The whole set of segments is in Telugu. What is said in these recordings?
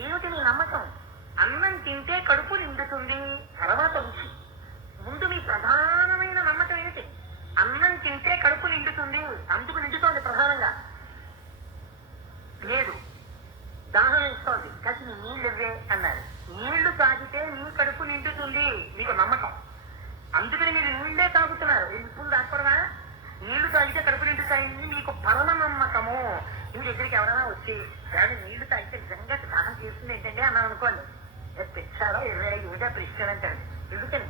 ఏమిటి నీ నమ్మకం? అన్నం తింటే కడుపు నిండుతుంది, తర్వాత రుచి. ముందు మీ ప్రధానమైన నమ్మకం ఏమిటి? అన్నం తింటే కడుపు నిండుతుంది, అందుకు నిండుతోంది ప్రధానంగా. లేదు, దాహం ఇస్తోంది, kasi నీళ్ళు ఇవ్వే అన్నారు. నీళ్లు తాగితే నీ కడుపు నిండుతుంది, మీకు నమ్మకం. అందుకని మీరు నీళ్లే తాగుతున్నారు. ఇప్పుడు దాక్కూడదా? నీళ్లు తాగితే కడుపు నిండుతాయింది మీకు పరమ నమ్మకము. మీ దగ్గరికి ఎవరైనా వచ్చి కానీ నీళ్లు తాగితే నిజంగా దాహం చేస్తుంది ఏంటంటే అన్నాను అనుకోండి, పెచ్చాడో 25 ప్రశ్నలు అంటాడు. ఎందుకని?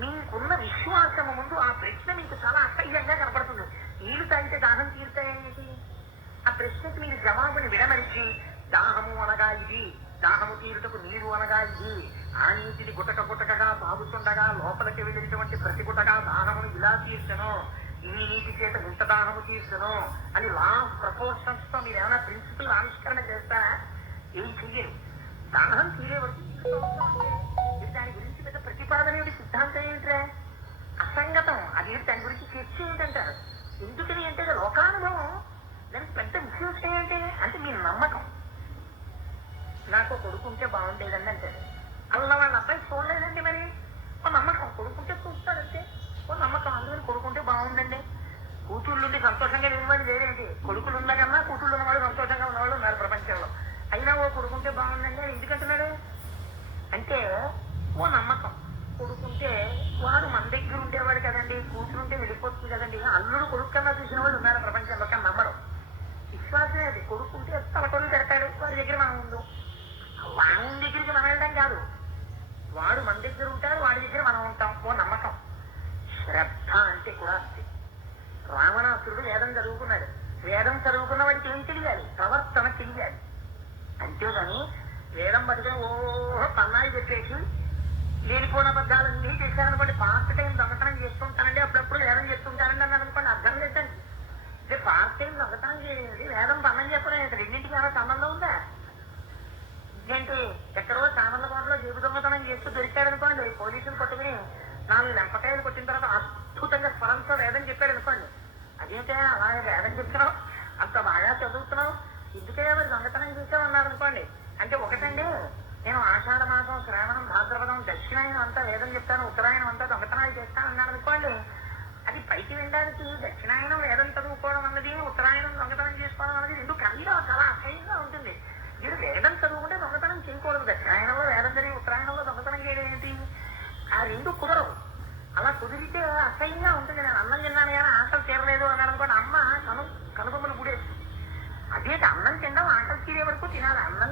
మీకున్న విశ్వాసము ముందు ఆ ప్రశ్న మీకు చాలా అసహ్యంగా కనపడుతుంది. నీళ్లు తాగితే దాహం తీరుతాయేంటి? ఆ ప్రశ్నకి మీరు జవాబుని విడమరిచి, దాహము అనగా ఇది, దాహము తీరుటకు నీరు అనగా ఇది, ఆ నీటిని గుటక గుటకగా తాగుతుండగా లోపలికి వెళ్ళినటువంటి ప్రతి గుటగా దాహమును ఇలా తీర్చను, ఇన్ని నీటి చేత ఇంత దాహము తీర్చను అని లా ఆఫ్ ప్రపోర్షన్స్ తో మీరు ఏమైనా ప్రిన్సిపల్ ఆవిష్కరణ చేస్తారా? ఏం చెయ్యరు. దాహం తీరే వరకు దాని గురించి పెద్ద ప్రతిపాదన ఏమిటి, సిద్ధాంతం ఏమిట్రా? అసంగతం. అది దాని గురించి చర్చ ఏంటంటారు. ఎందుకని అంటే లోకానుభవం, దానికి పెద్ద విషయం ఏంటి అంటే మీ నమ్మకం. నాకు కొడుకుంటే బాగుండేదండి అంటారు. అలా వాళ్ళ అబ్బాయి చూడలేదండి, మరి ఓ నమ్మకం. కొడుకుంటే చూస్తాడంటే ఓ నమ్మకం. అందుకని కొడుకుంటే బాగుందండి. కూతుళ్ళుండి సంతోషంగా లేనివాడు లేదేంటి? కొడుకులు ఉన్న కన్నా కూతుళ్ళు ఉన్నవాడు సంతోషంగా ఉన్నవాళ్ళు ఉన్నారు ప్రపంచంలో. అయినా ఓ కొడుకుంటే బాగుందండి అని ఎందుకంటున్నాడు అంటే ఓ నమ్మకం. కొడుకుంటే వాడు మన దగ్గర ఉండేవాడు కదండి, కూతురుంటే వెళ్ళిపోతుంది కదండి. అల్లుడు కొడుకు కన్నా చూసిన వాళ్ళు ఉన్నారు ప్రపంచంలో, కానీ నమ్మరు. విశ్వాసమే అది. కొడుకుంటే తలకొలు పెడతాడు, వాడి దగ్గర మనం ఉండు. వాడి దగ్గరికి మనం వెళ్ళడం కాదు, వాడు మన దగ్గర ఉంటాడు, వాడి దగ్గర మనం ఉంటాం. ఓ నమ్మకం. శ్రద్ధ అంటే కూడా అంతే. రావణాసురుడు వేదం చదువుకున్నాడు. వేదం చదువుకున్న వాడికి ఏం తెలియాలి? ప్రవర్తన తెలియాలి. అంతేగాని వేదం పట్టుకుని ఓహో పన్నాయి చెప్పేసి లేనిపోయిన అబద్ధాలన్నీ చేశారనుకోండి, పార్ట్ టైం దొంగతనం చేస్తుంటానండి, అప్పుడప్పుడు వేదం చెప్తుంటానండి అన్నాను అనుకోండి, అర్థం లేదండి. అంటే పార్ట్ టైం దొంగతనం చేయండి, వేదం పన్నం చెప్పడం రెండింటికి ఏమైనా సంబంధం ఉందా? ఏంటి ఎక్కడో చామర్లకోటలో జేబు దొంగతనం చేస్తూ దొరికాడనుకోండి, పోలీసులు పట్టుకుని 4 లెంపకాయలు కొట్టిన తర్వాత అద్భుతంగా స్వరంతో వేదం చెప్పాడు అనుకోండి, అదేంటే అలాగే వేదం చెప్తున్నావు, అంత బాగా చదువుతున్నావు, ఎందుకే మరి దొంగతనం చేసామన్నారు అనుకోండి. అంటే ఒకటండి, నేను ఆషాఢ మాసం, శ్రావణం, భాద్రపదం, దక్షిణాయనం అంతా వేదం చెప్తాను, ఉత్తరాయణం అంతా దొంగతనాలు చేస్తాను అన్నాను అనుకోండి. అది పైకి వెళ్ళడానికి దక్షిణాయనం వేదం చదువుకోవడం అన్నది, ఉత్తరాయణం దొంగతనం చేసుకోవడం అన్నది రెండు కలిలో చాలా అసహ్యంగా ఉంటుంది. మీరు వేదం చదువుకుంటే దొంగతనం చేయకూడదు. దక్షిణాయనంలో వేదం చదివి ఉత్తరాయణంలో దొంగతనం చేయడం ఏంటి? ఆ రెండు కుదరవు. అలా కుదిరితే అసహ్యంగా ఉంటుంది. నేను అన్నం తిన్నాను కానీ ఆకలి తీరలేదు అన్నాను అనుకోండి, అమ్మ కనుబొమ్మలు గుడేసి. అదే అన్నం తినడం ఆకలి తీరే వరకు తినాలి. అన్నం